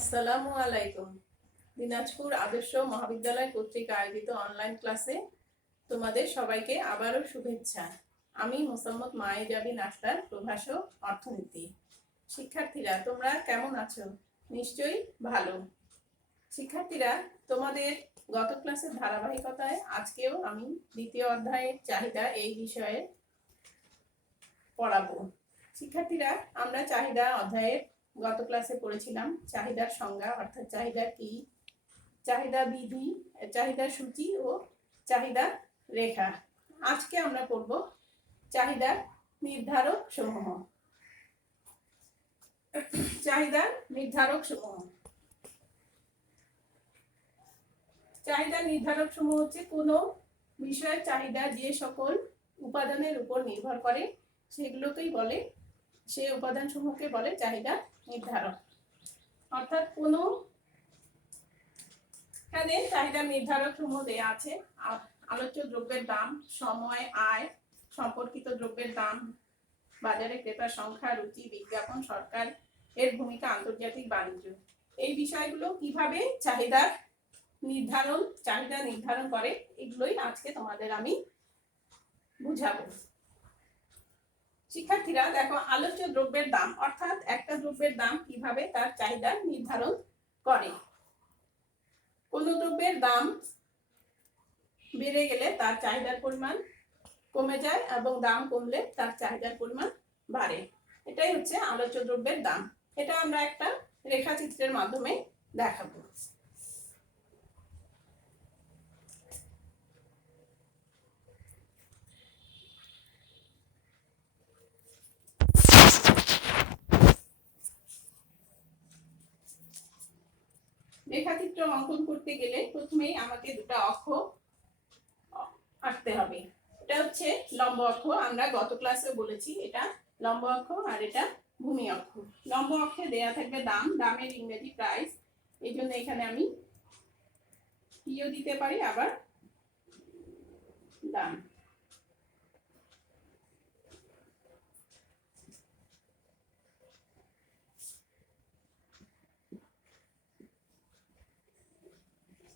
আসসালামু আলাইকুম। দিনাজপুর আদর্শ মহাবিদ্যালয় কর্তৃক আয়োজিত অনলাইন ক্লাসে তোমাদের সবাইকে আবারও শুভেচ্ছা। আমি মোসাম্মদ মায়েজাবিন আক্তার, প্রভাষক অর্থনীতি। শিক্ষার্থীরা তোমরা কেমন আছো? নিশ্চয়ই ভালো। শিক্ষার্থীরা, তোমাদের গত ক্লাসের ধারাবাহিকতায় আজকেও আমি দ্বিতীয় অধ্যায়ের চাহিদা এই বিষয়ে পড়াবো। শিক্ষার্থীরা, আমরা চাহিদা অধ্যায়ের গত ক্লাসে পড়েছিলাম চাহিদার সংজ্ঞা, অর্থাৎ চাহিদা কি, চাহিদা বিধি, চাহিদা সূচি ও চাহিদা রেখা। আজকে আমরা পড়ব চাহিদা নির্ধারক সমূহ। চাহিদা নির্ধারক সমূহ। চাহিদা নির্ধারক সমূহ হচ্ছে কোনো বিষয়ের চাহিদা যে সকল উপাদানের উপর নির্ভর করে সেগুলোকেই বলে, সেই উপাদান সমূহকে বলে চাহিদা নির্ধারক। অর্থাৎ কোনো এখানে চাহিদা নির্ধারক সমূহ দেয়া আছে: আলোচ্য দ্রব্যের দাম, সময়, আয়, সম্পর্কিত দ্রব্যের দাম, বাজারে ক্রেতার সংখ্যা, রুচি, বিজ্ঞাপন, সরকার এর ভূমিকা, আন্তর্জাতিক বাণিজ্য। এই বিষয়গুলো কিভাবে চাহিদা নির্ধারণ করে এগুলোই আজকে তোমাদের আমি বুঝাবো। শিক্ষার্থীরা দেখো, আলোচ্য দ্রব্যের দাম অর্থাৎ একটা দ্রব্যের দাম কিভাবে তার চাহিদা নির্ধারণ করে। কোন দ্রব্যের দাম বেড়ে গেলে তার চাহিদার পরিমাণ কমে যায় এবং দাম কমলে তার চাহিদার পরিমাণ বাড়ে। এটাই হচ্ছে আলোচ্য দ্রব্যের দাম। এটা আমরা একটা রেখাচিত্রের মাধ্যমে দেখাবো। রেখাচিত্র অঙ্কন করতে গেলে প্রথমেই আমাকে দুটো অক্ষ আঁকতে হবে। এটা হচ্ছে লম্ব অক্ষ, আমরা গত ক্লাসে বলেছি এটা লম্ব অক্ষ আর এটা ভূমি অক্ষ। লম্ব অক্ষে দেয়া থাকবে দাম, দামের ইংরেজি প্রাইস, এই জন্য এখানে আমি পিও দিতে পারি, আবার দাম।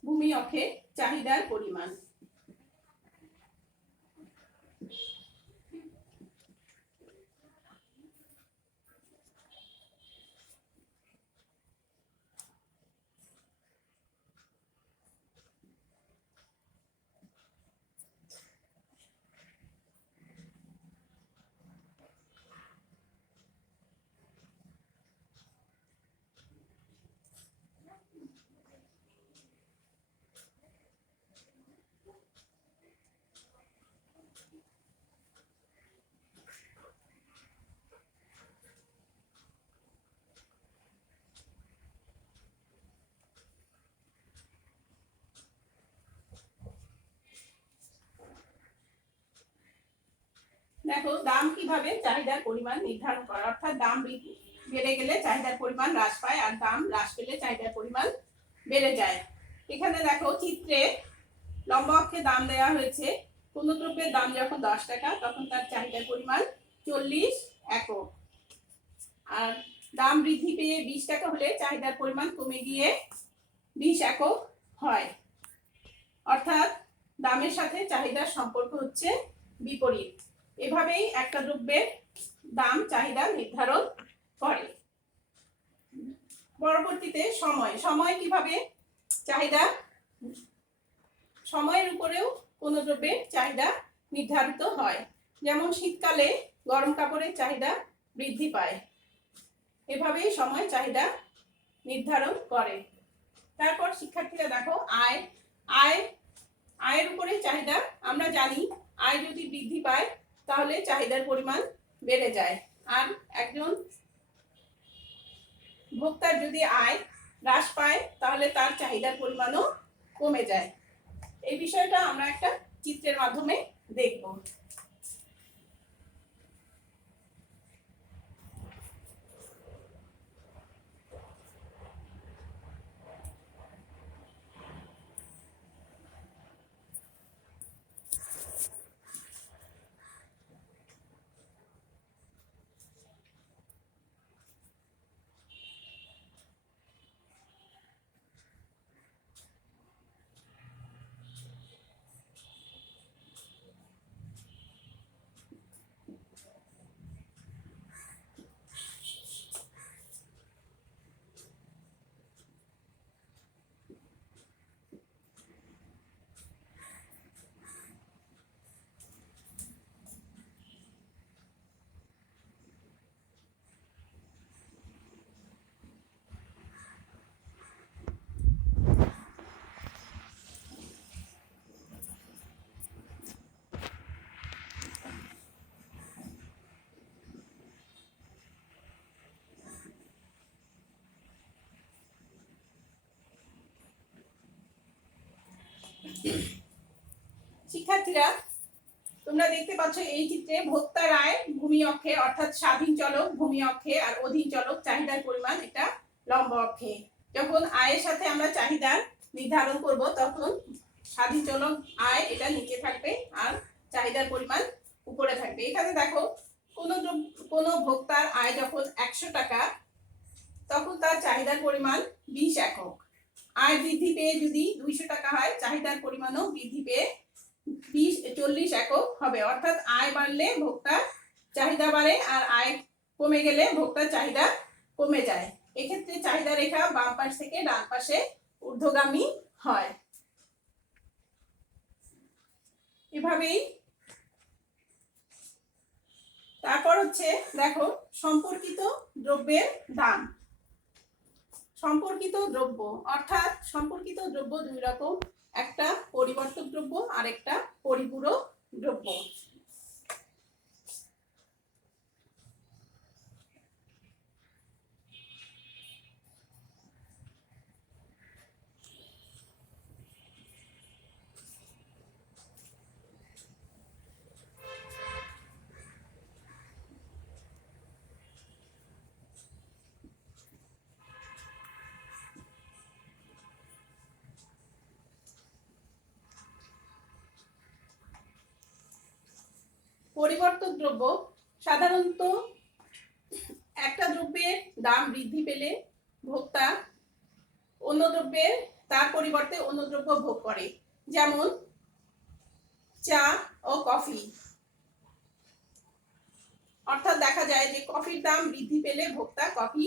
ভূমি অক্ষে চাহিদার পরিমাণ। দেখো, দাম কিভাবে চাহিদার পরিমাণ নির্ধারণ করে, অর্থাৎ দাম বেড়ে গেলে চাহিদার পরিমাণ হ্রাস পায় আর দাম হ্রাস পেলে চাহিদার পরিমাণ বেড়ে যায়। এখানে দেখো চিত্রে লম্ব অক্ষে দাম দেওয়া হয়েছে। কোন দ্রব্যের দাম যখন 10 টাকা তখন তার চাহিদার পরিমাণ 40 একক, আর দাম বৃদ্ধি পেয়ে 20 টাকা হলে চাহিদার পরিমাণ কমে গিয়ে 20 একক হয়। অর্থাৎ দামের সাথে চাহিদার সম্পর্ক হচ্ছে বিপরীত। এভাবেই একটা দ্রব্যের দাম চাহিদা নির্ধারণ করে। পরবর্তীতে সময় কিভাবে চাহিদা, সময়ের উপরেও কোন দ্রব্যের চাহিদা নির্ধারিত হয়। যেমন শীতকালে গরম কাপড়ের চাহিদা বৃদ্ধি পায়, এভাবেই সময় চাহিদা নির্ধারণ করে। তারপর শিক্ষার্থীরা দেখো, আয়ের উপরে চাহিদা। আমরা জানি আয় যদি বৃদ্ধি পায় তাহলে চাহিদার পরিমাণ বেড়ে যায়, আর একজন ভোক্তার যদি আয় হ্রাস পায় তাহলে তার চাহিদার পরিমাণও কমে যায়। এই বিষয়টা আমরা একটা চিত্রের মাধ্যমে দেখব। শিক্ষার্থীরা, তোমরা দেখতে পাচ্ছ এই চিত্রে ভোক্তার আয় ভূমি অক্ষে অর্থাৎ স্বাধীন চলক ভূমি অক্ষে আর অধীন চলক চাহিদার পরিমাণ এটা লম্ব অক্ষে। যখন আয়ের সাথে আমরা চাহিদা নির্ধারণ করব তখন স্বাধীন চলক আয় এটা নিচে থাকবে আর চাহিদার পরিমাণ উপরে থাকবে। এখানে দেখো কোনো ভোক্তার আয় যখন 100 টাকা তখন তার চাহিদার পরিমাণ 20 একক। আয় বৃদ্ধি পেয়ে যদি 200 টাকা হয় চাহিদার পরিমাণও বৃদ্ধি পেয়ে 40 একক হবে। অর্থাৎ আয় বাড়লে ভোক্তার চাহিদা বাড়ে আর আয় কমে গেলে ভোক্তার চাহিদা কমে যায়। এক্ষেত্রে চাহিদা রেখা বাম পাশ থেকে ডান পাশে ঊর্ধ্বগামী হয়। এভাবেই তারপর হচ্ছে দেখো সম্পর্কিত দ্রব্যের দাম। সম্পর্কিত দ্রব্য অর্থাৎ সম্পর্কিত দ্রব্য দুই রকম, একটা পরিবর্তক দ্রব্য আর একটা পরিপূরক দ্রব্য। পরিবর্তক দ্রব্য সাধারণত একটা দ্রব্যের দাম বৃদ্ধি পেলে ভোক্তা অন্য দ্রব্যের তার পরিবর্তে অন্য দ্রব্য ভোগ করে, যেমন চা ও কফি। অর্থাৎ দেখা যায় যে কফির দাম বৃদ্ধি পেলে ভোক্তা কফি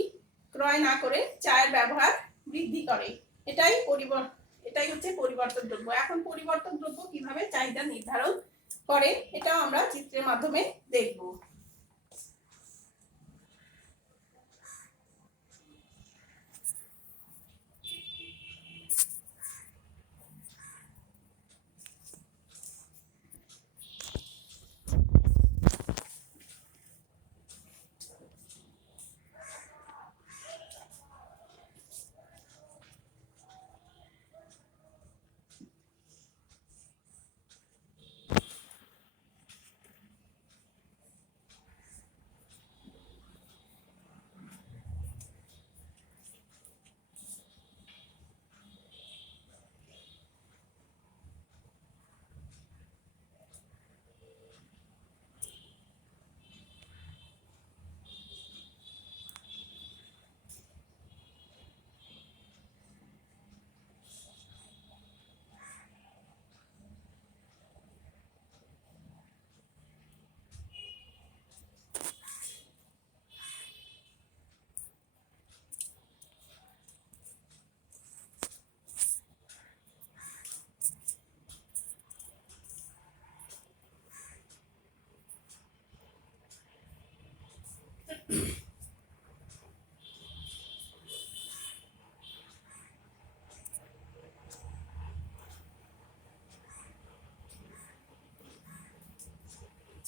ক্রয় না করে চায়ের ব্যবহার বৃদ্ধি করে। এটাই হচ্ছে পরিবর্তক দ্রব্য। এখন পরিবর্তক দ্রব্য কিভাবে চাহিদা নির্ধারণ করে এটাও আমরা চিত্রের মাধ্যমে দেখব।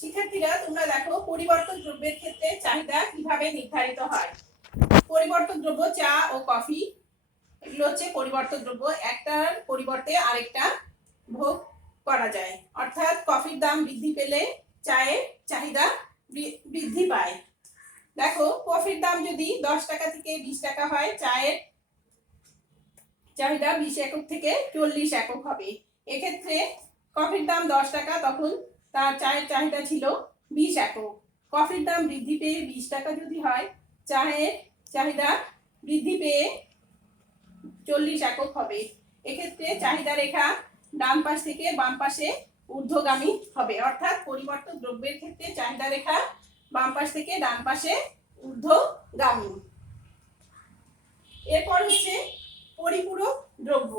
শিক্ষার্থীরা, তোমরা দেখো পরিবর্তক দ্রব্যের ক্ষেত্রে চাহিদা কিভাবে নির্ধারিত হয়। পরিবর্তক দ্রব্য চা ও কফি, এগুলো হচ্ছে পরিবর্তক দ্রব্য। একটার পরিবর্তে আরেকটা ভোগ করা যায়। অর্থাৎ কফির দাম বৃদ্ধি পেলে চায়ের চাহিদা বৃদ্ধি পায়। দেখো কফির দাম যদি 10 টাকা থেকে 20 টাকা হয় চায়ের চাহিদা 20 একক থেকে 40 একক হবে। এক্ষেত্রে কফির দাম 10 টাকা, তখন তার চায়ের চাহিদা ছিল 20 একক। কফির দাম বৃদ্ধি পেয়ে 20 টাকা যদি হয় চায়ের চাহিদা বৃদ্ধি পেয়ে 40 একক হবে। এক্ষেত্রে চাহিদা রেখা ডান পাশ থেকে বাম পাশে ঊর্ধ্বগামী হবে। অর্থাৎ পরিবর্তক দ্রব্যের ক্ষেত্রে চাহিদা রেখা বাম পাশ থেকে ডান পাশে ঊর্ধ্বগামী। এরপর হচ্ছে পরিপূরক দ্রব্য।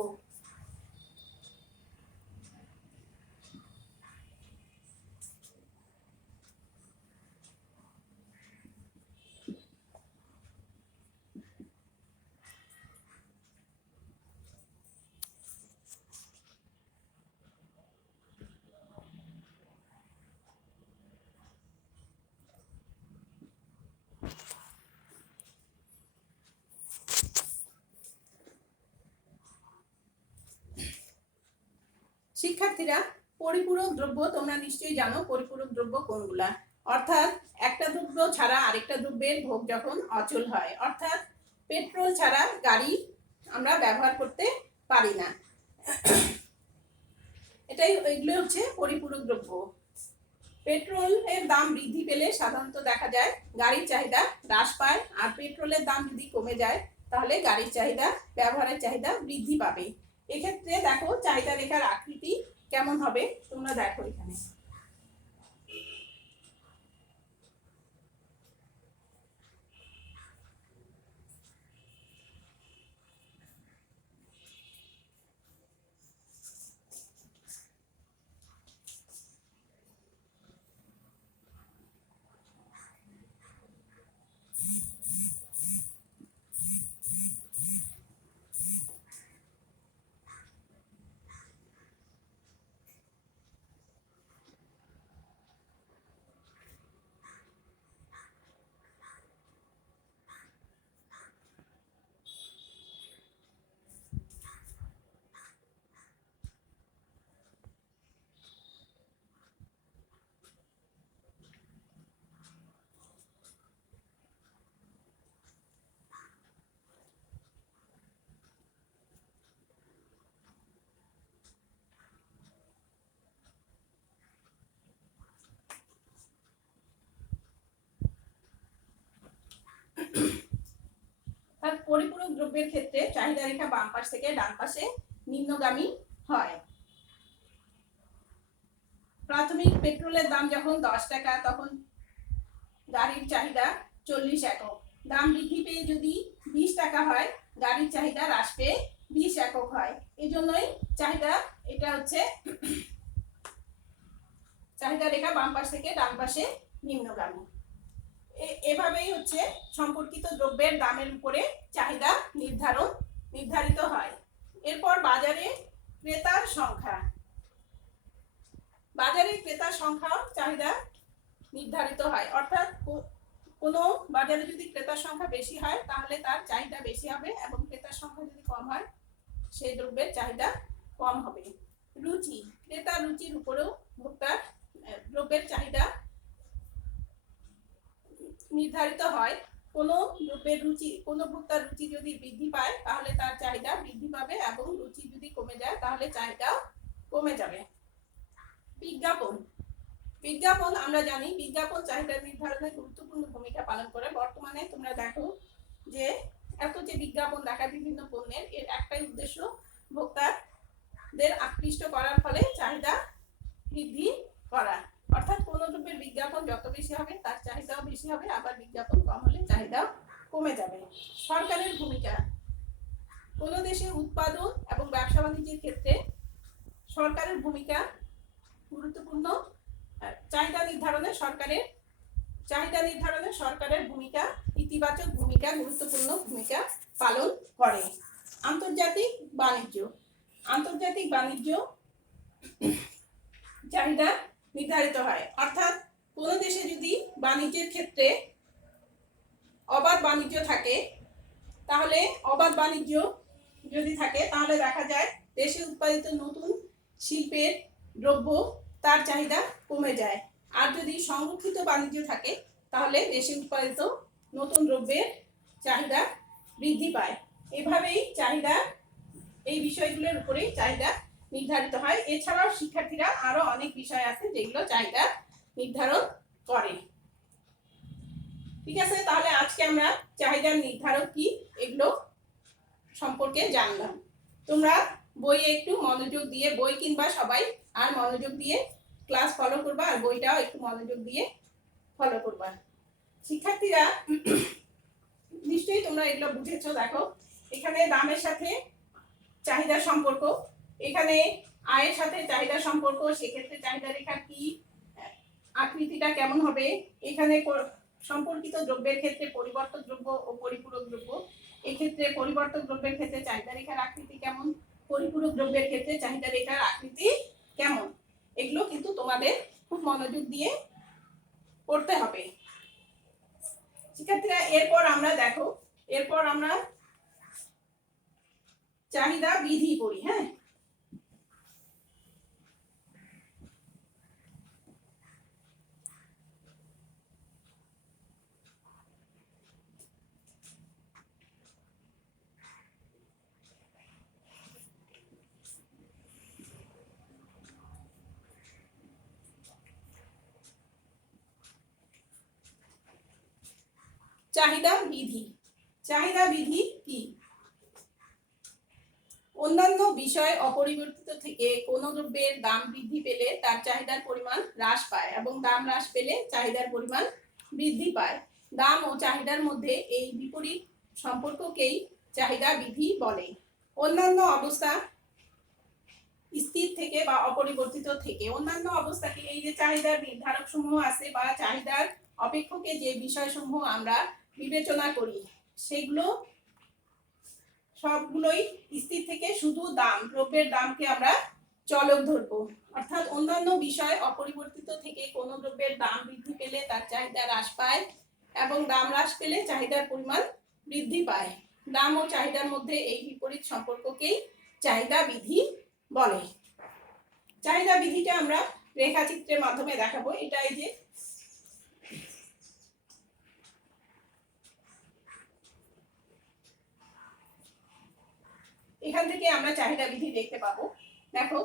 শিক্ষার্থীরা, পরিপূরক দ্রব্য তোমরা নিশ্চয়ই জানো পরিপূরক দ্রব্য কোনগুলা। অর্থাৎ একটা দ্রব্য ছাড়া আরেকটা দ্রব্যের ভোগ যখন অচল হয়, অর্থাৎ পেট্রোল ছাড়া গাড়ি আমরা ব্যবহার করতে পারি না, এগুলো হচ্ছে পরিপূরক দ্রব্য। পেট্রোলের দাম বৃদ্ধি পেলে সাধারণত দেখা যায় গাড়ির চাহিদা হ্রাস পায়, আর পেট্রোলের দাম যদি কমে যায় তাহলে গাড়ির চাহিদা, ব্যবহারের চাহিদা বৃদ্ধি পাবে। এক্ষেত্রে দেখো চাহিদা রেখার আকৃতি কেমন হবে, তোমরা দেখো এখানে। পরিপূরক দ্রব্যের ক্ষেত্রে চাহিদা রেখা বাম পাশ থেকে ডান পাশে নিম্নগামী হয়। প্রাথমিক পেট্রোলের দাম যখন 10 টাকা তখন গাড়ির চাহিদা 40 একক, দাম বৃদ্ধি পেয়ে যদি 20 টাকা হয় গাড়ির চাহিদা হ্রাস পেয়ে 20 একক হয়। এজন্যই চাহিদা, এটা হচ্ছে চাহিদা রেখা বাম পাশ থেকে ডান পাশে নিম্নগামী। এভাবেই হচ্ছে সম্পর্কিত দ্রব্যের দামের উপরে চাহিদা নির্ধারিত হয়। এরপর বাজারে ক্রেতার সংখ্যা, বাজারে ক্রেতার সংখ্যা চাহিদা নির্ধারিত হয়। অর্থাৎ কোনো বাজারে যদি ক্রেতার সংখ্যা বেশি হয় তাহলে তার চাহিদা বেশি হবে, এবং ক্রেতার সংখ্যা যদি কম হয় সেই দ্রব্যের চাহিদা কম হবে। রুচি, ক্রেতার রুচির উপরেও ভোক্তার দ্রব্যের চাহিদা নির্ধারিত হয়। কোনো দ্রব্যের রুচি, কোনো ভোক্তার রুচি যদি বৃদ্ধি পায় তাহলে তার চাহিদা বৃদ্ধি পাবে, এবং রুচি যদি কমে যায় তাহলে চাহিদা কমে যাবে। বিজ্ঞাপন, বিজ্ঞাপন আমরা জানি বিজ্ঞাপন চাহিদা নির্ধারণে গুরুত্বপূর্ণ ভূমিকা পালন করে। বর্তমানে তোমরা দেখো যে এত যে বিজ্ঞাপন দেখায় বিভিন্ন পণ্যের, এর একটাই উদ্দেশ্য ভোক্তাদের আকৃষ্ট করার ফলে চাহিদা বৃদ্ধি করা। অর্থাৎ কোনো দ্রব্যের বিজ্ঞাপন যত বেশি হবে তার চাহিদাও বেশি হবে, আবার বিজ্ঞাপন কম হলে চাহিদা কমে যাবে। সরকারের ভূমিকা, কোনো দেশে উৎপাদন এবং ব্যবসা বাণিজ্যের ক্ষেত্রে সরকারের ভূমিকা গুরুত্বপূর্ণ। চাহিদা নির্ধারণে সরকারের ভূমিকা ইতিবাচক ভূমিকা, গুরুত্বপূর্ণ ভূমিকা পালন করে। আন্তর্জাতিক বাণিজ্য, আন্তর্জাতিক বাণিজ্য চাহিদা নির্ধারিত হয়। অর্থাৎ কোনো দেশে যদি বাণিজ্যের ক্ষেত্রে অবাধ বাণিজ্য থাকে, তাহলে অবাধ বাণিজ্য যদি থাকে তাহলে দেখা যায় দেশে উৎপাদিত নতুন শিল্পের দ্রব্য তার চাহিদা কমে যায়। আর যদি সংরক্ষিত বাণিজ্য থাকে তাহলে দেশে উৎপাদিত নতুন দ্রব্যের চাহিদা বৃদ্ধি পায়। এভাবেই চাহিদা, এই বিষয়গুলোর উপরেই চাহিদা নির্ধারিত হয়। এছাড়াও শিক্ষার্থীরা আরো অনেক বিষয় আছে যেগুলো চাহিদা নির্ধারণ করে। ঠিক আছে, তাহলে আজকে আমরা চাহিদার নির্ধারক কি এগুলো সম্পর্কে জানলাম। তোমরা বইয়ে একটু মনোযোগ দিয়ে বই কিনবা সবাই, আর মনোযোগ দিয়ে ক্লাস ফলো করবা, আর বইটাও একটু মনোযোগ দিয়ে ফলো করবা। শিক্ষার্থীরা নিশ্চয়ই তোমরা এগুলো বুঝেছো। দেখো এখানে দামের সাথে চাহিদার সম্পর্ক, এখানে আয়ের সাথে চাহিদার সম্পর্ক, সেক্ষেত্রে চাহিদা রেখার কি আকৃতিটা কেমন হবে, এখানে সম্পর্কিত দ্রব্যের ক্ষেত্রে পরিবর্তক দ্রব্য ও পরিপূরক দ্রব্য, এক্ষেত্রে পরিবর্তক দ্রব্যের ক্ষেত্রে চাহিদা রেখার আকৃতি কেমন, পরিপূরক দ্রব্যের ক্ষেত্রে চাহিদা রেখার আকৃতি কেমন, এগুলো কিন্তু তোমাদের খুব মনোযোগ দিয়ে পড়তে হবে। শিক্ষার্থীরা এরপর আমরা চাহিদা বিধি পড়ি। হ্যাঁ, চাহিদা বিধি। চাহিদা বিধি কি? অন্যান্য বিষয় অপরিবর্তিত থেকে কোনো দ্রব্যের দাম বৃদ্ধি পেলে তার চাহিদার পরিমাণ হ্রাস পায় এবং দাম হ্রাস পেলে চাহিদার পরিমাণ বৃদ্ধি পায়। দাম ও চাহিদার মধ্যে এই বিপরীত সম্পর্ককেই চাহিদা বিধি বলে। অন্যান্য অবস্থা স্থির থেকে বা অপরিবর্তিত থেকে, অন্যান্য অবস্থাকে এই যে চাহিদার নির্ধারক সমূহ আছে বা চাহিদার অপেক্ষকে যে বিষয়সমূহ আমরা বিবেচনা করি সেগুলো সবগুলোই স্থির থেকে শুধু দাম, দ্রব্যের দামকে আমরা চলক ধরবো। অর্থাৎ অন্যান্য বিষয় অপরিবর্তিত থেকে কোনো দ্রব্যের দাম বৃদ্ধি পেলে তার চাহিদা হ্রাস পায় এবং দাম হ্রাস পেলে চাহিদার পরিমাণ বৃদ্ধি পায়। দাম ও চাহিদার মধ্যে এই বিপরীত সম্পর্ককেই চাহিদা বিধি বলে। চাহিদা বিধিটা আমরা রেখাচিত্রের মাধ্যমে দেখাবো। এটা এই যে এখান থেকে আমরা চাহিদা বিধি দেখতে পাবো। দেখো,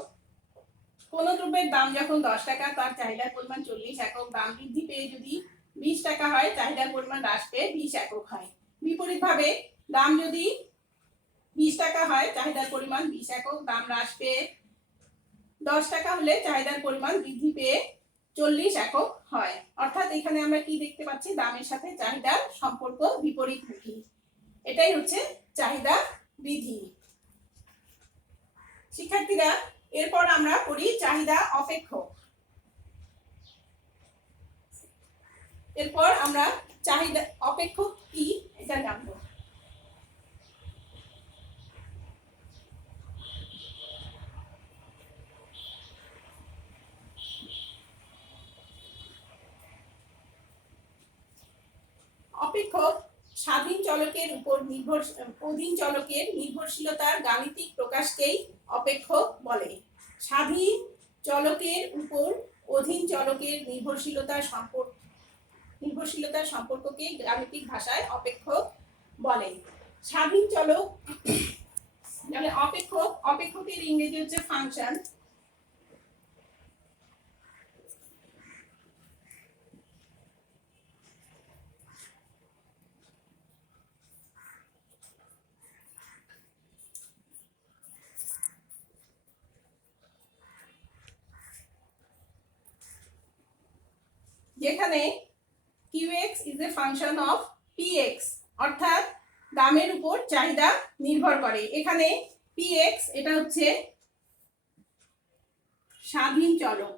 কোন দ্রব্যের দাম যখন 10 টাকা তার চাহিদার পরিমাণ 40 একক, দাম বৃদ্ধি পেয়ে যদি 20 টাকা হয় চাহিদার পরিমাণ হ্রাস পেয়ে 20 একক হয়। বিপরীতভাবে দাম যদি 20 টাকা হয় চাহিদার পরিমাণ 20 একক, দাম হ্রাস পেয়ে 10 টাকা হলে চাহিদার পরিমাণ বৃদ্ধি পেয়ে 40 একক হয়। অর্থাৎ এখানে আমরা কি দেখতে পাচ্ছি? দামের সাথে চাহিদার সম্পর্ক বিপরীতমুখী। এটাই হচ্ছে চাহিদা বিধি। শিক্ষার্থীরা, এরপর আমরা পড়ি চাহিদা অপেক্ষ। এরপর আমরা চাহিদা অপেক্ষ কি এটা জানবো। অপেক্ষক স্বাধীন চলকের উপর অধীন চলকের নির্ভরশীলতার গাণিতিক প্রকাশকেই অপেক্ষক বলে। স্বাধীন চলকের উপর অধীন চলকের নির্ভরশীলতার সম্পর্ককে গাণিতিক ভাষায় অপেক্ষক বলে। স্বাধীন চলক মানে অপেক্ষকের ইংরেজি হচ্ছে ফাংশন। যেখানে qx is a function of px, অর্থাৎ দামের উপর চাহিদা নির্ভর করে। এখানে px এটা হচ্ছে স্বাধীন চলক,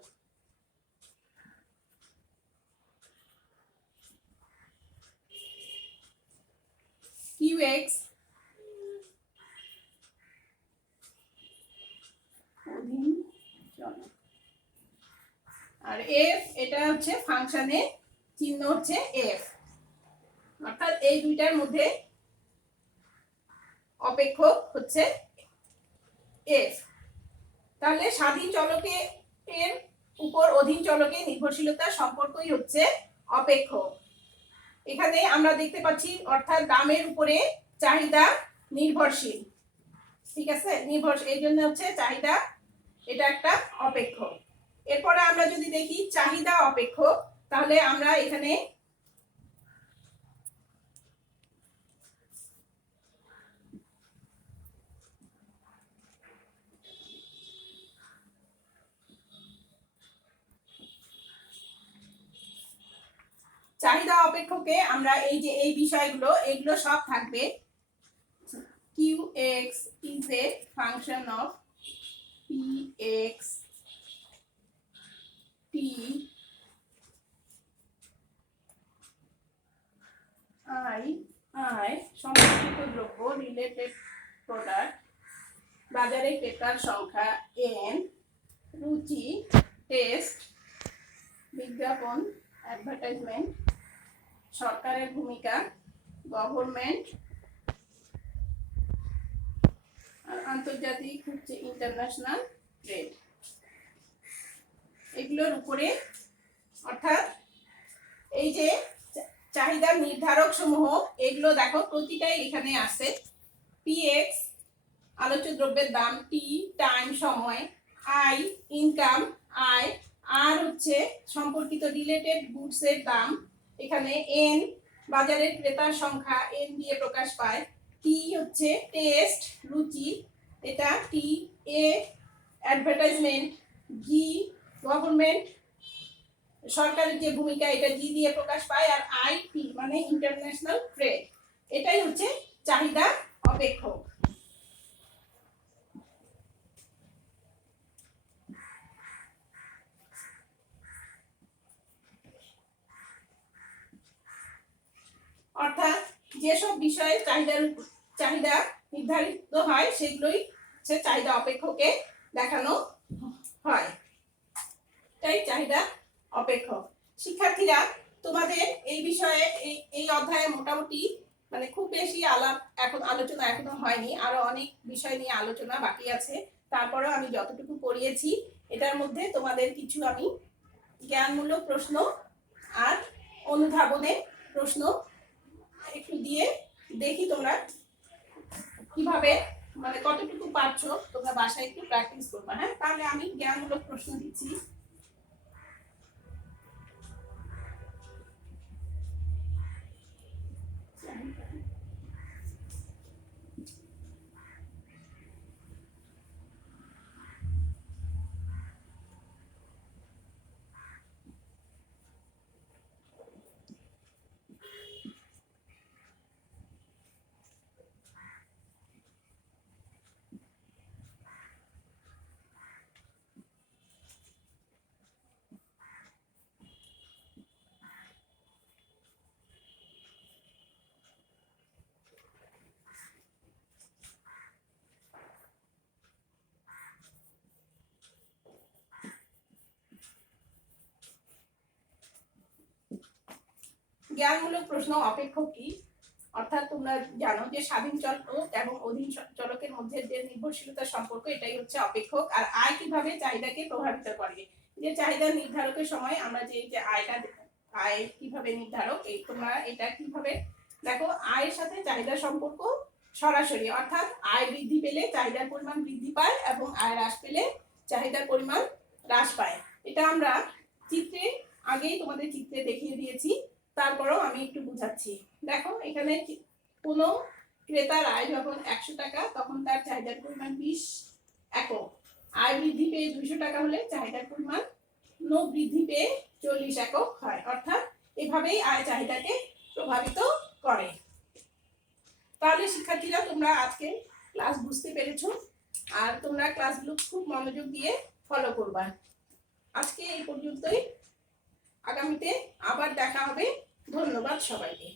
qx অধীন চলক আর f এটা হচ্ছে ফাংশনের চিহ্ন হচ্ছে f, অর্থাৎ এই দুইটার মধ্যে অপেক্ষক হচ্ছে f। তাহলে স্বাধীন চলকের উপর অধীন চলকের নির্ভরশীলতার সম্পর্কই হচ্ছে অপেক্ষক। এখানে আমরা দেখতে পাচ্ছি অর্থাৎ দামের উপরে চাহিদা নির্ভরশীল, ঠিক আছে, নির্ভরশীল, এই জন্য হচ্ছে চাহিদা এটা একটা অপেক্ষক। এরপরে আমরা যদি দেখি চাহিদা অপেক্ষক, তাহলে আমরা এখানে চাহিদা অপেক্ষকে আমরা এই যে এই বিষয়গুলো এগুলো সব থাকবে। qx is a function of px, p i সম্পর্কিত দ্রব্য রিলেটেড প্রোডাক্ট, বাজারে ক্রেতার সংখ্যা n, রুচি টেস্ট, বিজ্ঞাপন অ্যাডভার্টাইজমেন্ট, সরকারের ভূমিকা গভর্নমেন্ট, আর আন্তর্জাতিক হচ্ছে ইন্টারন্যাশনাল ট্রেড। এগুলোর উপরে অর্থাৎ এই যে চাহিদার নির্ধারক সমূহ এগুলো দেখো প্রতিটাই এখানে আছে। px আলোচ্য দ্রব্যের দাম, t টাইম সময়, i ইনকাম আয়, আর হচ্ছে সম্পর্কিত রিলেটেড গুডস এর দাম, এখানে n বাজারের ক্রেতার সংখ্যা এন দিয়ে প্রকাশ পায়। টি হচ্ছে টেস্ট রুচি, এটা টি। এ অ্যাডভার্টাইজমেন্ট, জি গভর্নমেন্ট সরকারের যে ভূমিকা, এটা জি দিয়ে প্রকাশ পায়। আর আইপি মানে ইন্টারন্যাশনাল ট্রেড, এটাই হচ্ছে চাহিদা অপেক্ষক। অর্থাৎ যেসব বিষয়ে চাহিদা নির্ধারিত হয় সেগুলোই হচ্ছে চাহিদা অপেক্ষকে দেখানো হয়, তাই চাহিদা অপেক্ষক। শিক্ষার্থীরা, তোমাদের এই বিষয়ে এই অধ্যায়ে মোটামুটি মানে খুব বেশি এখন আলোচনা এখনো হয়নি, আরো অনেক বিষয় নিয়ে আলোচনা বাকি আছে। তারপরেও আমি যতটুকু পড়িয়েছি এটার মধ্যে তোমাদের কিছু আমি জ্ঞানমূলক প্রশ্ন আর অনুধাবনের প্রশ্ন একটু দিয়ে দেখি তোমরা কিভাবে মানে কতটুকু পারছো, তোমরা বাসায় একটু প্র্যাকটিস করবে। হ্যাঁ, তাহলে আমি জ্ঞানমূলক প্রশ্ন দিচ্ছি। জ্ঞানমূলক প্রশ্ন অপেক্ষক কি? অর্থাৎ তোমরা জানো যে স্বাধীন চলক এবং অধীন চলকের মধ্যে যে নির্ভরশীলতার সম্পর্ক, এটাই হচ্ছে অপেক্ষক। আর আয় কিভাবে চাহিদাকে প্রভাবিত করে, যে চাহিদা নির্ধারকের সময় আমরা যে আয় কিভাবে নির্ধারক, এই তোমরা এটা কিভাবে দেখো, আয়ের সাথে চাহিদার সম্পর্ক সরাসরি। অর্থাৎ আয় বৃদ্ধি পেলে চাহিদার পরিমাণ বৃদ্ধি পায় এবং আয় হ্রাস পেলে চাহিদার পরিমাণ হ্রাস পায়। এটা আমরা চিত্রে আগেই তোমাদের চিত্রে দেখিয়ে দিয়েছি, তারপরেও আমি একটু বুঝাচ্ছি। দেখো, এখানে কোনো ক্রেতার আয় যখন 100 টাকা, তখন তার চাহিদার পরিমাণ 20 একক। আয় বৃদ্ধি পেয়ে 200 টাকা হলে চাহিদার পরিমাণ বৃদ্ধি পেয়ে 40 একক হয়। অর্থাৎ এভাবেই আয় চাহিদাকে প্রভাবিত করে। তাহলে শিক্ষার্থীরা, তোমরা আজকে ক্লাস বুঝতে পেরেছো, আর তোমরা ক্লাসগুলো খুব মনোযোগ দিয়ে ফলো করবা। আজকে এই পর্যন্তই, আগামীতে আবার দেখা হবে। ধন্যবাদ সবাইকে।